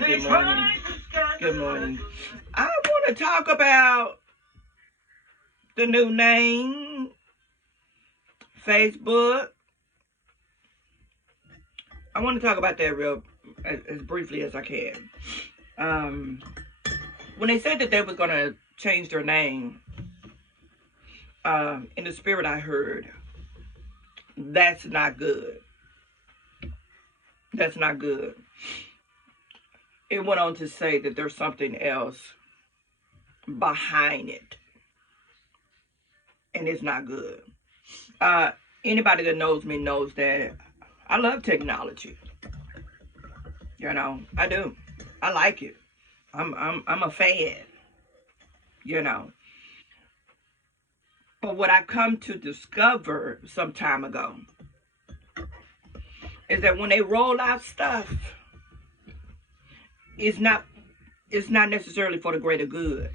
Good morning. Good morning. I want to talk about the new name, Facebook. I want to talk about that real as briefly as I can. When they said that they was going to change their name, in the spirit I heard, that's not good. That's not good. It went on to say that there's something else behind it, and it's not good. Anybody that knows me knows that I love technology. I do. I like it. I'm a fan. You know. But what I come to discover some time ago is that when they roll out stuff, it's not necessarily for the greater good.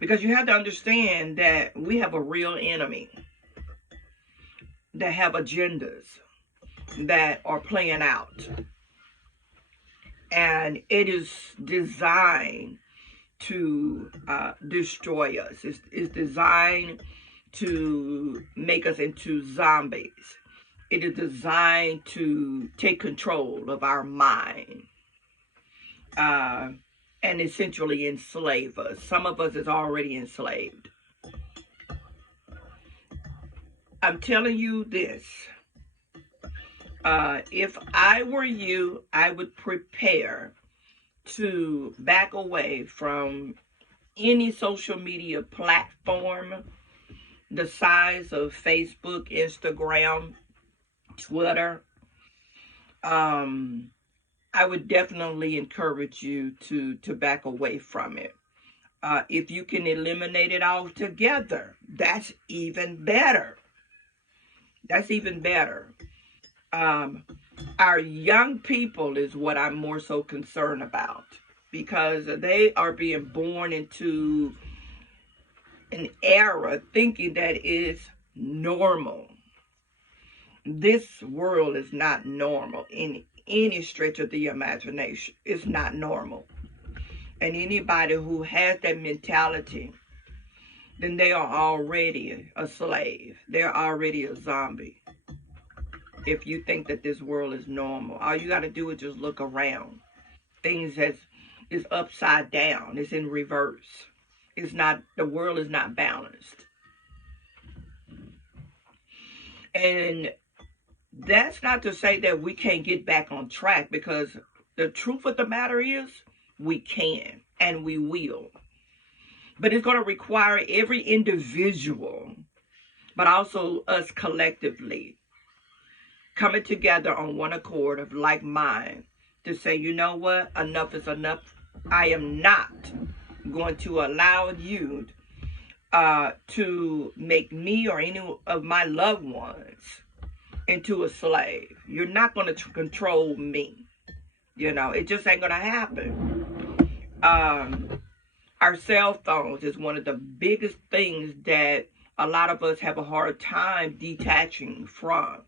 Because you have to understand that we have a real enemy that have agendas that are playing out. And it is designed to destroy us. It's designed to make us into zombies. It is designed to take control of our mind and essentially enslave us. Some of us is already enslaved. I'm telling you this. If I were you, I would prepare to back away from any social media platform the size of Facebook, Instagram, Twitter. I would definitely encourage you to back away from it. If you can eliminate it altogether, that's even better. That's even better. Our young people is what I'm more so concerned about, because they are being born into an era thinking that is normal. This world is not normal in any stretch of the imagination. It's not normal. And anybody who has that mentality, then they are already a slave. They're already a zombie. If you think that this world is normal, all you got to do is just look around. Things is upside down. It's in reverse. It's not, the world is not balanced. And that's not to say that we can't get back on track, because the truth of the matter is we can and we will. But it's going to require every individual, but also us collectively, coming together on one accord of like mind to say, you know what, enough is enough. I am not going to allow you to make me or any of my loved ones into a slave. You're not going to control me. It just ain't going to happen. Our cell phones is one of the biggest things that a lot of us have a hard time detaching from.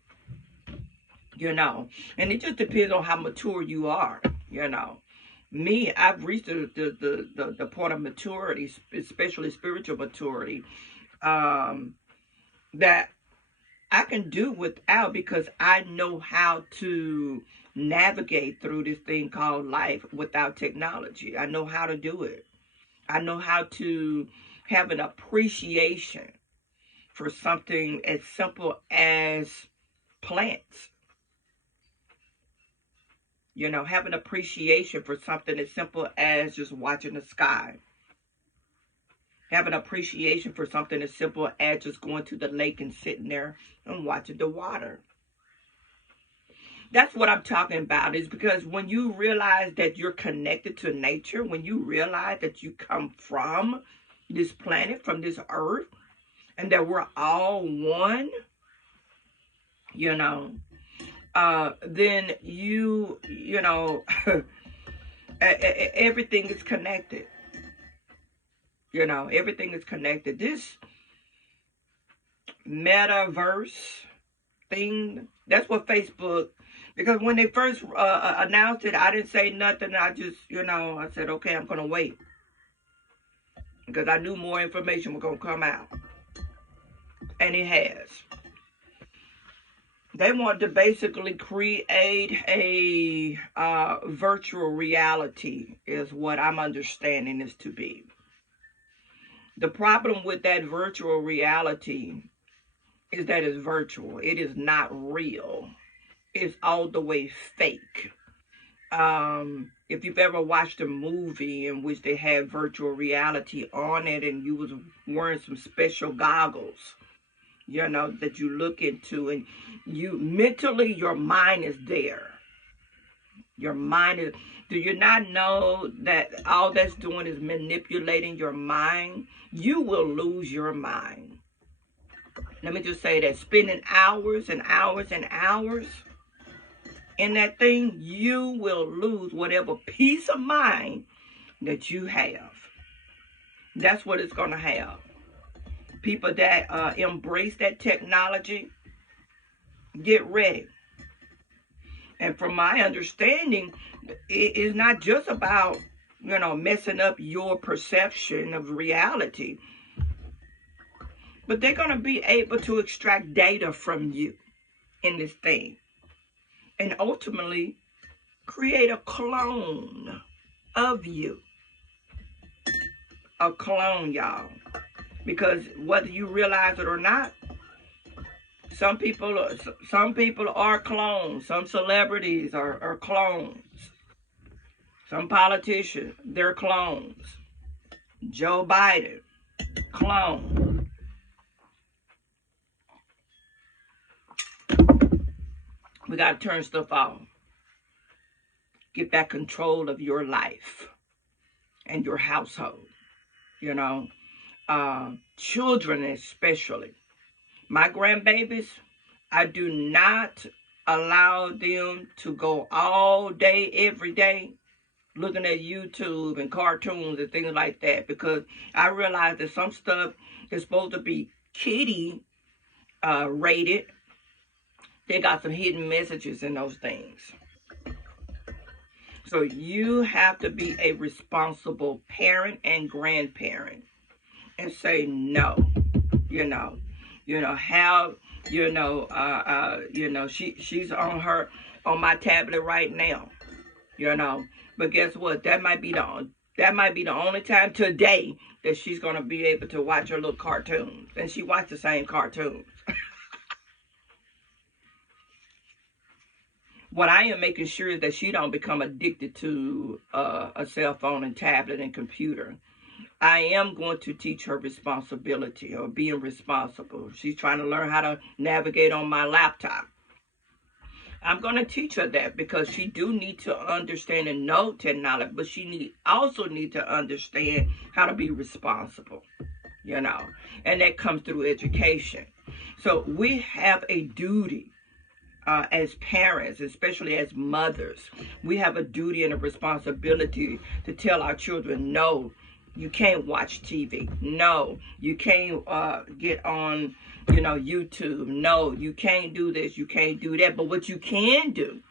And it just depends on how mature you are. Me, I've reached the point of maturity, especially spiritual maturity, that I can do without, because I know how to navigate through this thing called life without technology. I know how to do it. I know how to have an appreciation for something as simple as plants. Have an appreciation for something as simple as just watching the sky. Have an appreciation for something as simple as just going to the lake and sitting there and watching the water. That's what I'm talking about, is because when you realize that you're connected to nature, when you realize that you come from this planet, from this earth, and that we're all one, then everything is connected. Everything is connected. This metaverse thing, that's what Facebook, Because when they first announced it, I didn't say nothing. I just, I said, okay, I'm going to wait. Because I knew more information was going to come out. And it has. They want to basically create a virtual reality is what I'm understanding this to be. The problem with that virtual reality is that it's virtual. It is not real. It's all the way fake. If you've ever watched a movie in which they had virtual reality on it and you was wearing some special goggles, that you look into, and you mentally, your mind is there. Your mind is, do you not know that all that's doing is manipulating your mind? You will lose your mind. Let me just say that, spending hours and hours and hours in that thing, you will lose whatever peace of mind that you have. That's what it's going to have. People that embrace that technology, get ready. And from my understanding, it is not just about, messing up your perception of reality, but they're going to be able to extract data from you in this thing and ultimately create a clone of you. A clone, y'all. Because whether you realize it or not, some people are clones. Some celebrities are clones. Some politicians, they're clones. Joe Biden, clone. We got to turn stuff off. Get back control of your life and your household. Children especially. My grandbabies, I do not allow them to go all day, every day, looking at YouTube and cartoons and things like that, because I realize that some stuff is supposed to be kiddie rated. They got some hidden messages in those things. So you have to be a responsible parent and grandparent and say no. She's on my tablet right now. But guess what? That might be the only time today that she's gonna be able to watch her little cartoons, and she watched the same cartoons. What I am making sure is that she don't become addicted to a cell phone and tablet and computer. I am going to teach her responsibility, or being responsible. She's trying to learn how to navigate on my laptop. I'm going to teach her that, because she do need to understand and know technology, but she also need to understand how to be responsible, and that comes through education. So we have a duty as parents, especially as mothers. We have a duty and a responsibility to tell our children, no, you can't watch TV. No, you can't get on, YouTube. No, you can't do this. You can't do that. But what you can do,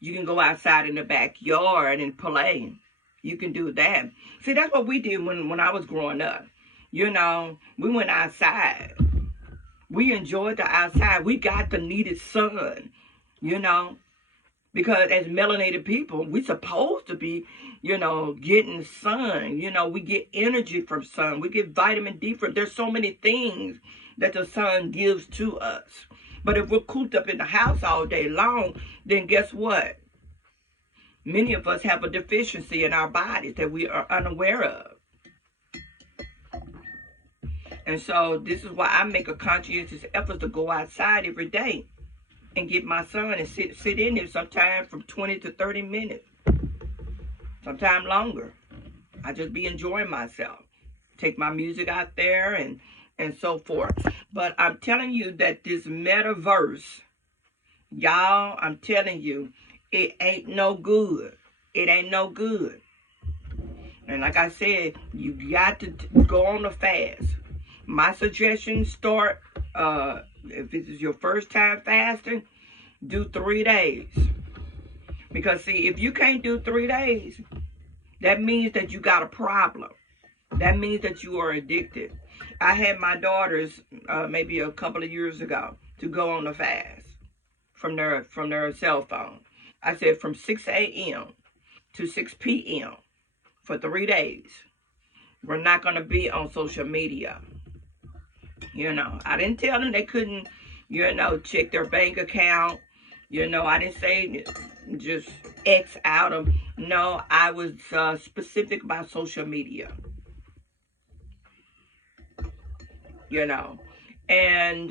you can go outside in the backyard and play. You can do that. See, that's what we did when I was growing up. We went outside. We enjoyed the outside. We got the needed sun, because as melanated people, we supposed to be, getting sun. We get energy from sun. We get vitamin D from. There's so many things that the sun gives to us. But if we're cooped up in the house all day long, then guess what? Many of us have a deficiency in our bodies that we are unaware of. And so this is why I make a conscientious effort to go outside every day and get my sun and sit in there sometimes from 20 to 30 minutes. Sometimes longer. I just be enjoying myself. Take my music out there and so forth. But I'm telling you that this metaverse, y'all, I'm telling you, it ain't no good. It ain't no good. And like I said, you got to go on a fast. My suggestion, start, if this is your first time fasting, do 3 days. Because see, if you can't do 3 days, that means that you got a problem. That means that you are addicted. I had my daughters maybe a couple of years ago to go on a fast from their cell phone. I said from 6 a.m. to 6 p.m. for 3 days. We're not going to be on social media. I didn't tell them they couldn't, check their bank account. I didn't say just X out of. No, I was specific about social media. And they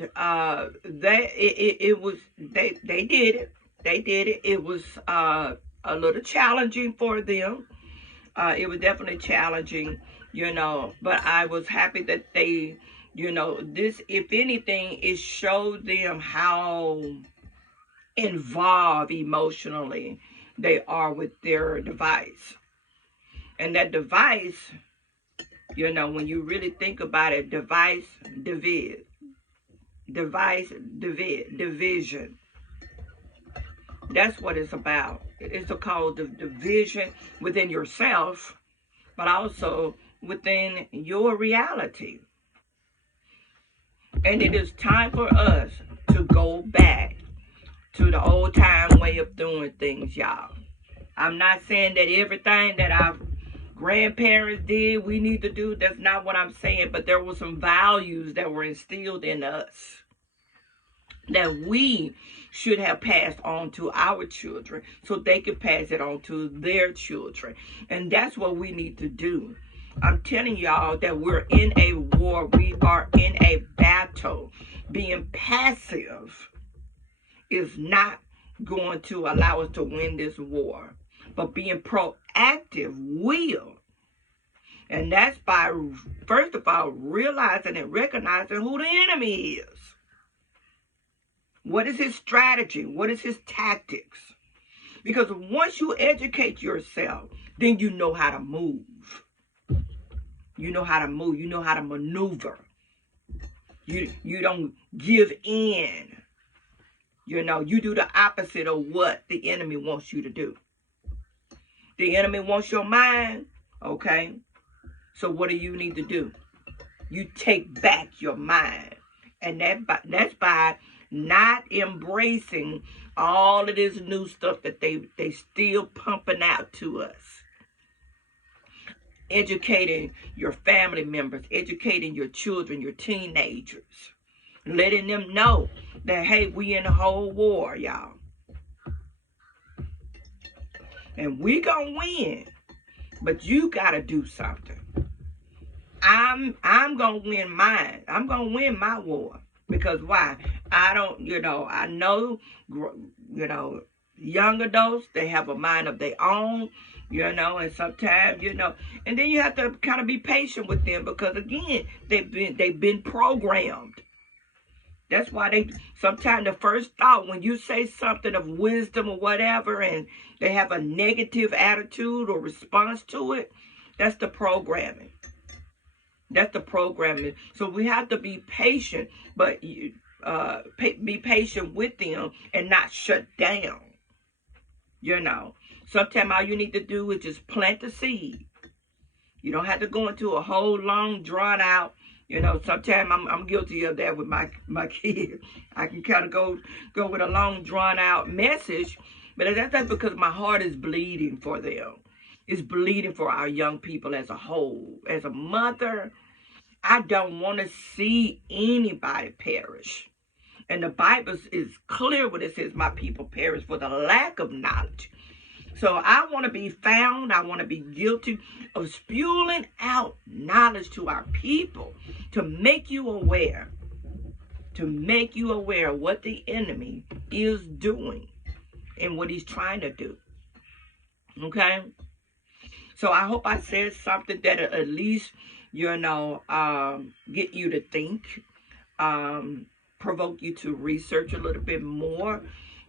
did it. They did it. It was a little challenging for them. It was definitely challenging, but I was happy that they, this, if anything, it showed them how involved emotionally they are with their device. And that device, when you really think about it, division. That's what it's about. It's called the division within yourself, but also within your reality. And it is time for us to go back to the old time way of doing things, y'all. I'm not saying that everything that our grandparents did, we need to do. That's not what I'm saying. But there were some values that were instilled in us that we should have passed on to our children so they could pass it on to their children. And that's what we need to do. I'm telling y'all that we're in a war. We are in a battle. Being passive is not going to allow us to win this war. But being proactive will. And that's by, first of all, realizing and recognizing who the enemy is. What is his strategy? What is his tactics? Because once you educate yourself, then you know how to move. You know how to move. You know how to maneuver. You don't give in. You do the opposite of what the enemy wants you to do. The enemy wants your mind, okay? So what do you need to do? You take back your mind. And that's by not embracing all of this new stuff that they still pumping out to us. Educating your family members, educating your children, your teenagers. Letting them know that, hey, we in a whole war, y'all. And we gonna win. But you gotta do something. I'm gonna win mine. I'm gonna win my war. Because why? I know, young adults, they have a mind of their own, and sometimes, and then you have to kind of be patient with them because, again, they've been programmed. That's why sometimes the first thought, when you say something of wisdom or whatever, and they have a negative attitude or response to it, that's the programming. That's the programming. So we have to be patient, but be patient with them and not shut down. Sometimes all you need to do is just plant the seed. You don't have to go into a whole long, drawn out. Sometimes I'm guilty of that with my kids. I can kind of go with a long, drawn out message, but that's because my heart is bleeding for them. It's bleeding for our young people as a whole. As a mother, I don't want to see anybody perish. And the Bible is clear when it says, my people perish for the lack of knowledge. So I want to be found. I want to be guilty of spewing out knowledge to our people to make you aware. To make you aware of what the enemy is doing and what he's trying to do. Okay? So I hope I said something that at least, get you to think, provoke you to research a little bit more,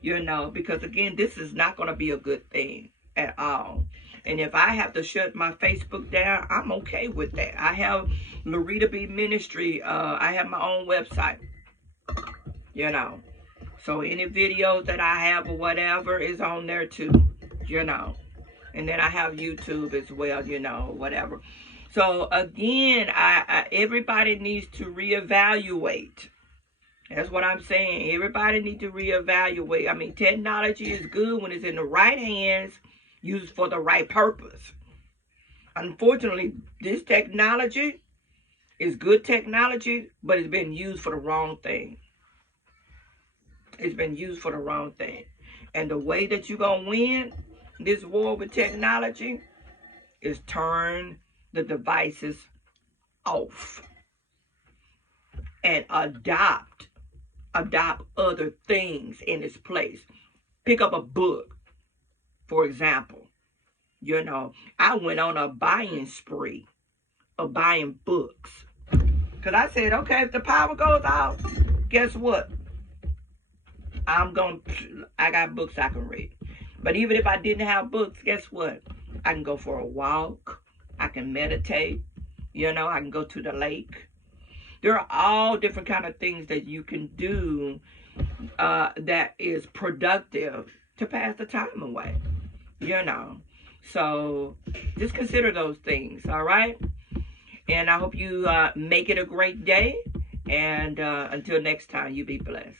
because again, this is not going to be a good thing at all. And if I have to shut my Facebook down, I'm okay with that. I have Loretta B Ministry. I have my own website, So any videos that I have or whatever is on there too, you know. And then I have YouTube as well, you know, whatever. So again, everybody needs to reevaluate. That's what I'm saying. Everybody needs to reevaluate. I mean, technology is good when it's in the right hands, used for the right purpose. Unfortunately, this technology is good technology, but it's been used for the wrong thing. It's been used for the wrong thing. And the way that you're going to win this war with technology is turn the devices off and adopt other things in its place. Pick up a book, for example. You know, I went on a buying spree of buying books. Because I said, okay, if the power goes out, guess what? I got books I can read. But even if I didn't have books, guess what? I can go for a walk. I can meditate. You know, I can go to the lake. There are all different kind of things that you can do that is productive to pass the time away. You know. So just consider those things, all right? And I hope you make it a great day. And until next time, you be blessed.